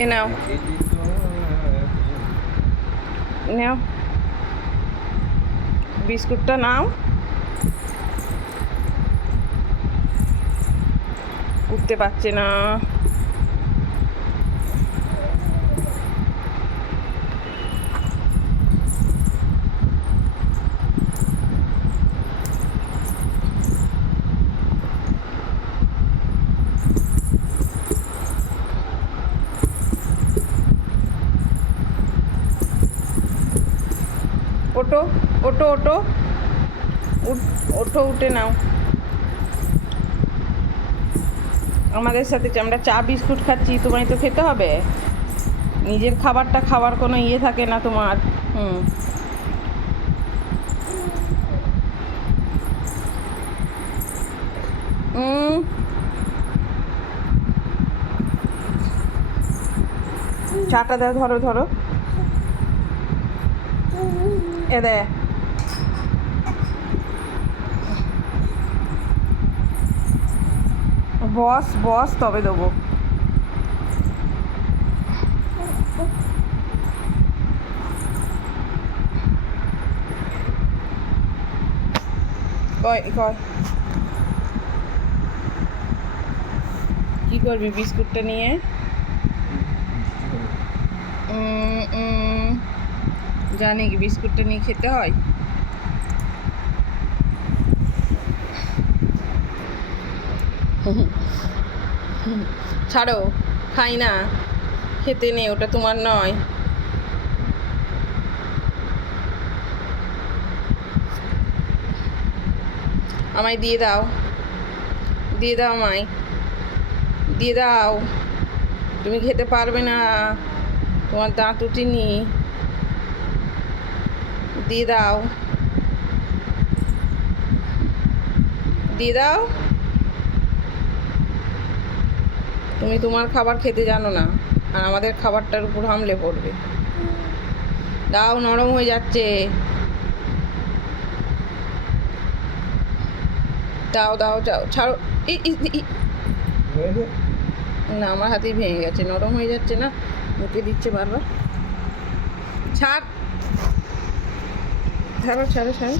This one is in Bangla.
এ নাও নাও বিস্কুটটা নাও উঠতে পারছে না ওটো ওটো ওটো ওঠো, উঠে নাও। আমাদের সাথে আমরা চা, বিস্কুট খাচ্ছি, তোমায় তো খেতে হবে। নিজের খাবারটা খাওয়ার কোনো ইয়ে থাকে না তোমার। হুম। চাটা দাও ধরো ধরো। এ দে বস বস তবে দেবো কয় কয় কি করবি বিস্কুটটা নিয়ে জানি কি বিস্কুটটা নিয়ে খেতে হয়? ছাড়ো, খাই না। খেতে নেই ওটা তোমার নয়। আমায় দিয়ে দাও। দিয়ে দাও আমায়। দিয়ে দাও। তুমি খেতে পারবে না। তোমার দাঁত উঠিনি। দিয়ে দাও দিয়ে দাও তুমি তোমার খাবার খেতে জানো না আর আমাদের খাবারটার উপর হামলে পড়বে। দাও নরম হয়ে যাচ্ছে। দাও দাও দাও ছাড়ো। ই, ই, ই। না আমার হাতেই ভেঙে গেছে নরম হয়ে যাচ্ছে না। মুখে দিচ্ছে বারবার। ছাড়। ছাড়ো ছাড়ো ছাড়ো